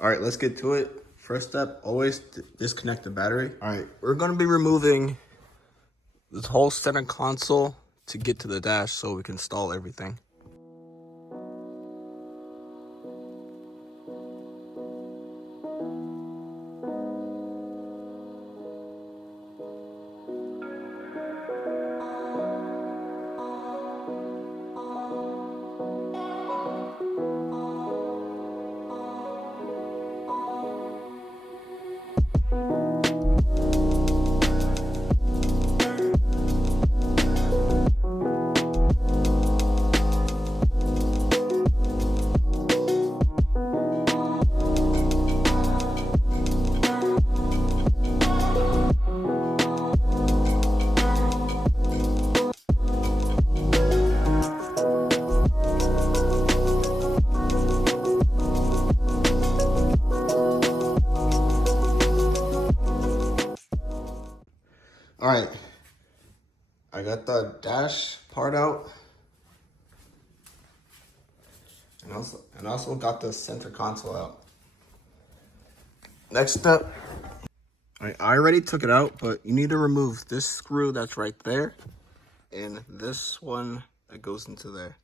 All right, let's get to it. First step, always disconnect the battery. All right, we're gonna be removing this whole center console to get to the dash so we can install everything. All right, I got the dash part out, and also got the center console out. Next step, I already took it out, but you need to remove this screw that's right there, and this one that goes into there.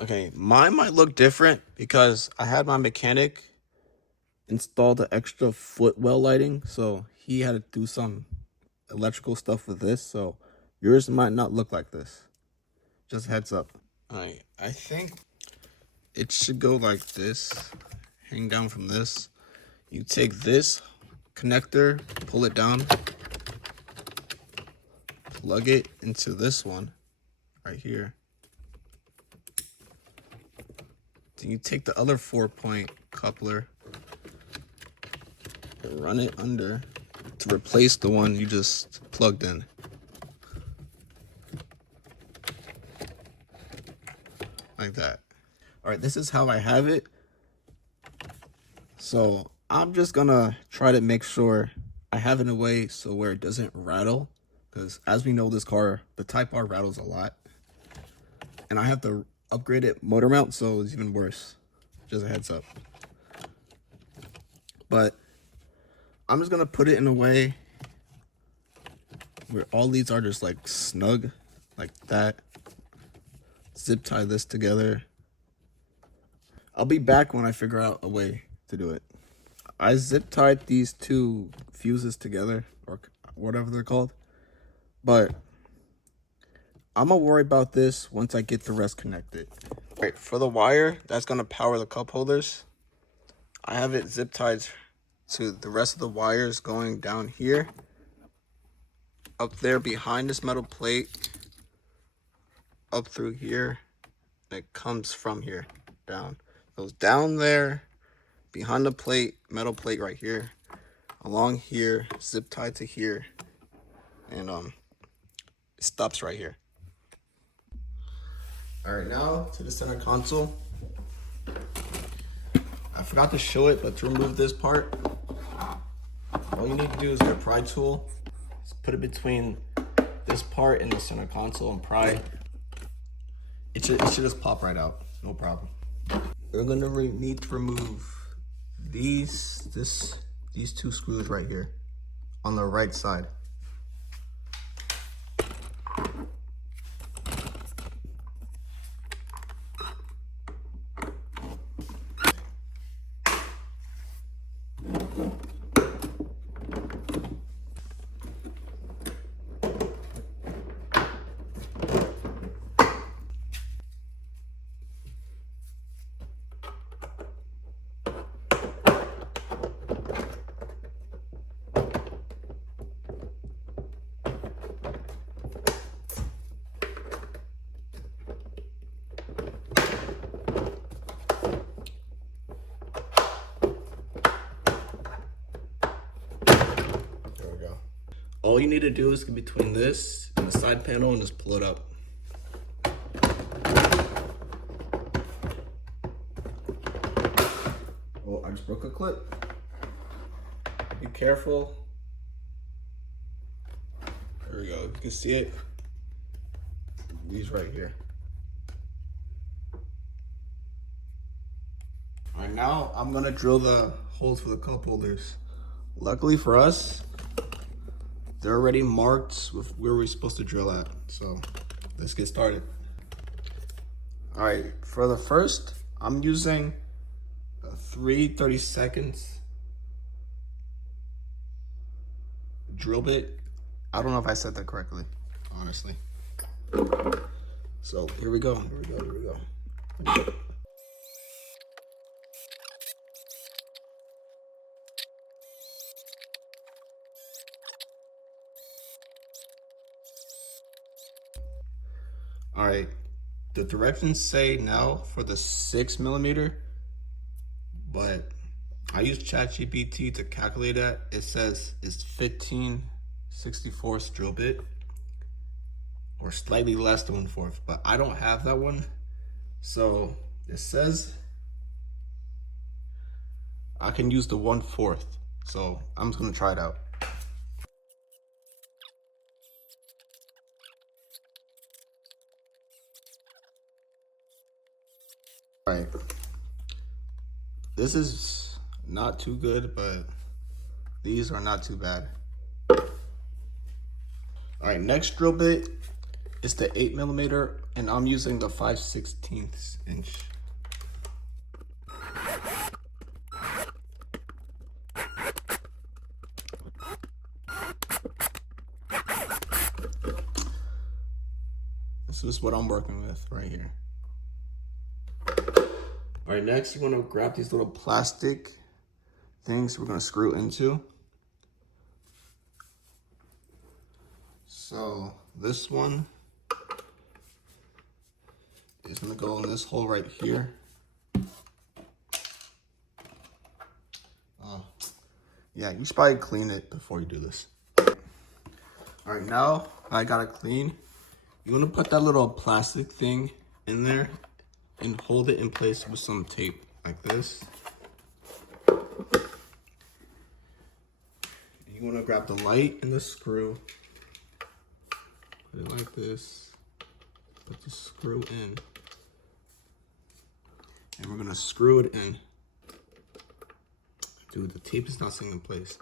Okay, mine might look different because I had my mechanic install the extra footwell lighting, so he had to do some electrical stuff with this, so yours might not look like this. Just heads up. Alright, I think it should go like this, hang down from this. You take this connector, pull it down, plug it into this one right here. Then you take the other 4-point coupler and run it under to replace the one you just plugged in. Like that. All right, this is how I have it. So I'm just gonna try to make sure I have it in a way so where it doesn't rattle, because as we know, this car, the Type R rattles a lot, and I have to upgrade it motor mount, so it's even worse. Just a heads up. But I'm just gonna put it in a way where all these are just like snug, like that. Zip tie this together. I'll be back when I figure out a way to do it. I zip tied these two fuses together, or whatever they're called, but I'm gonna worry about this once I get the rest connected. All right, for the wire that's gonna power the cup holders, I have it zip tied to the rest of the wires going down here, up there behind this metal plate, up through here, and it comes from here down. Goes down there, behind the plate, metal plate right here, along here, zip tied to here, and it stops right here. All right, now to the center console. I forgot to show it, but to remove this part, all you need to do is get a pry tool. Just put it between this part and the center console and pry. It should just pop right out, no problem. We're gonna need to remove these two screws right here on the right side. All you need to do is get between this and the side panel and just pull it up. Oh, I just broke a clip. Be careful. There we go. You can see it. These right here. All right, now I'm gonna drill the holes for the cup holders. Luckily for us, they're already marked with where we're supposed to drill at. So let's get started. All right, for the first, I'm using a 3/32 drill bit. I don't know if I said that correctly, honestly. So here we go, here we go, here we go. All right, the directions say now for the 6mm, but I use ChatGPT to calculate that. It says it's 15/64 drill bit, or slightly less than 1/4, but I don't have that one. So it says I can use the 1/4. So I'm just gonna try it out. All right, this is not too good, but these are not too bad. All right, next drill bit is the 8mm, and I'm using the 5/16 inch. This is what I'm working with right here. All right, next you want to grab these little plastic things we're going to screw into. So this one is going to go in this hole right here. Yeah, you should probably clean it before you do this. All right, now I got it clean. You want to put that little plastic thing in there and hold it in place with some tape like this. You want to grab the light and the screw, put it like this, put the screw in, and we're going to screw it in. Dude, the tape is not staying in place.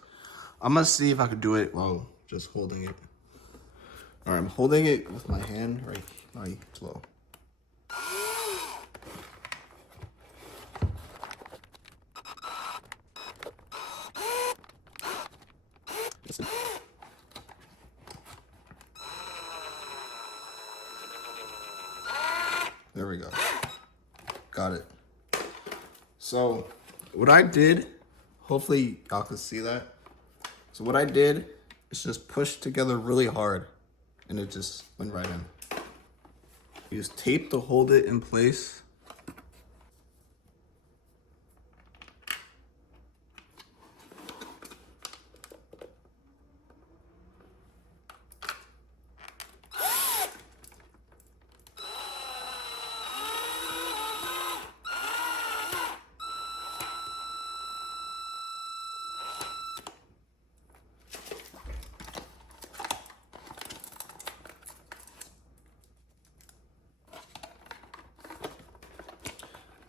I'm going to see if I could do it while just holding it. All right, I'm holding it with my hand right slow. Listen. There we go. Got it. So what I did, hopefully y'all can see that. So what I did is just push together really hard, and it just went right in. Use tape to hold it in place.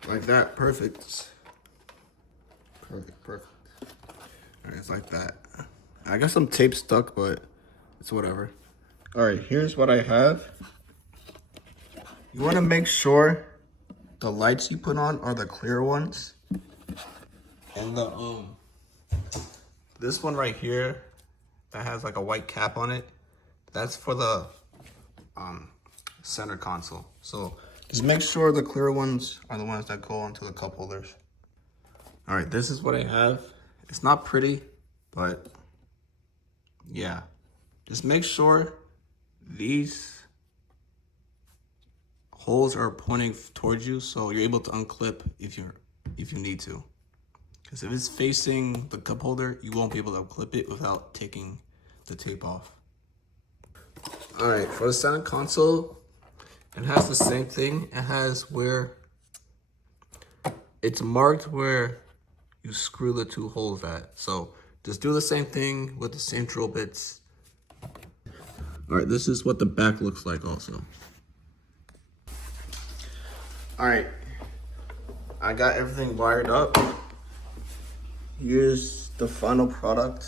Like that, perfect. Perfect. All right, it's like that. I got some tape stuck, but it's whatever. All right, here's what I have. You wanna make sure the lights you put on are the clear ones. And the, this one right here that has like a white cap on it, that's for the center console. So just make sure the clear ones are the ones that go onto the cup holders. All right, this is what I have. It's not pretty, but yeah. Just make sure these holes are pointing towards you so you're able to unclip if you need to. Because if it's facing the cup holder, you won't be able to unclip it without taking the tape off. All right, for the center console, it has the same thing. It has where it's marked where you screw the two holes at. So just do the same thing with the same drill bits. All right, this is what the back looks like also. All right, I got everything wired up. Here's the final product.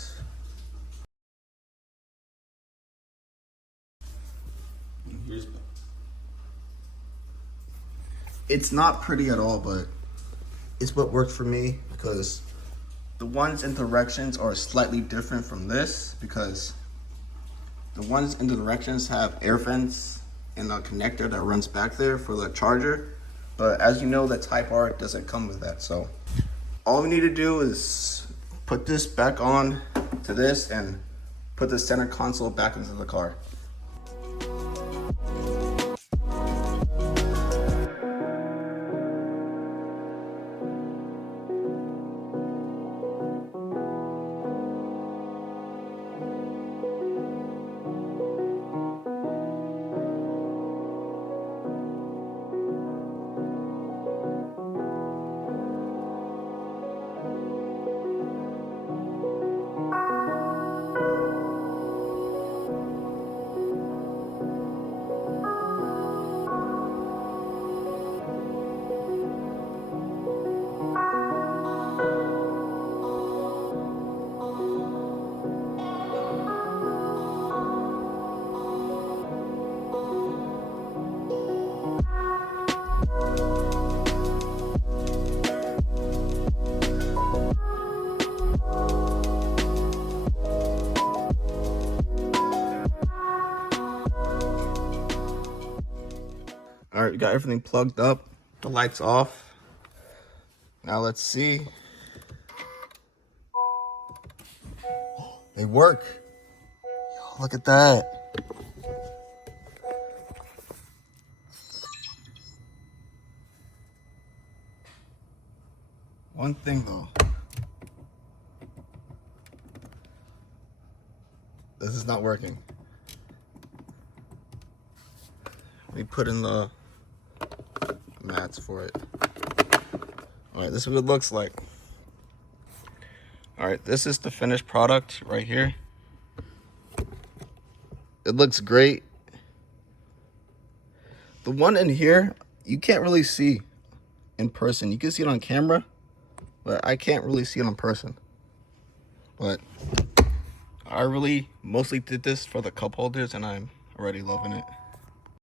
It's not pretty at all, but it's what worked for me because the ones in directions are slightly different from this because the ones in the directions have air vents and a connector that runs back there for the charger. But as you know, the Type R doesn't come with that. So all we need to do is put this back on to this and put the center console back into the car. All right, we got everything plugged up, the lights off. Now let's see. They work. Look at that. One thing though. This is not working. We put in the mats for it. All right, this is what it looks like. All right, this is the finished product right here. It looks great. The one in here, you can't really see in person. You can see it on camera, but I can't really see it in person. But I really mostly did this for the cup holders and I'm already loving it.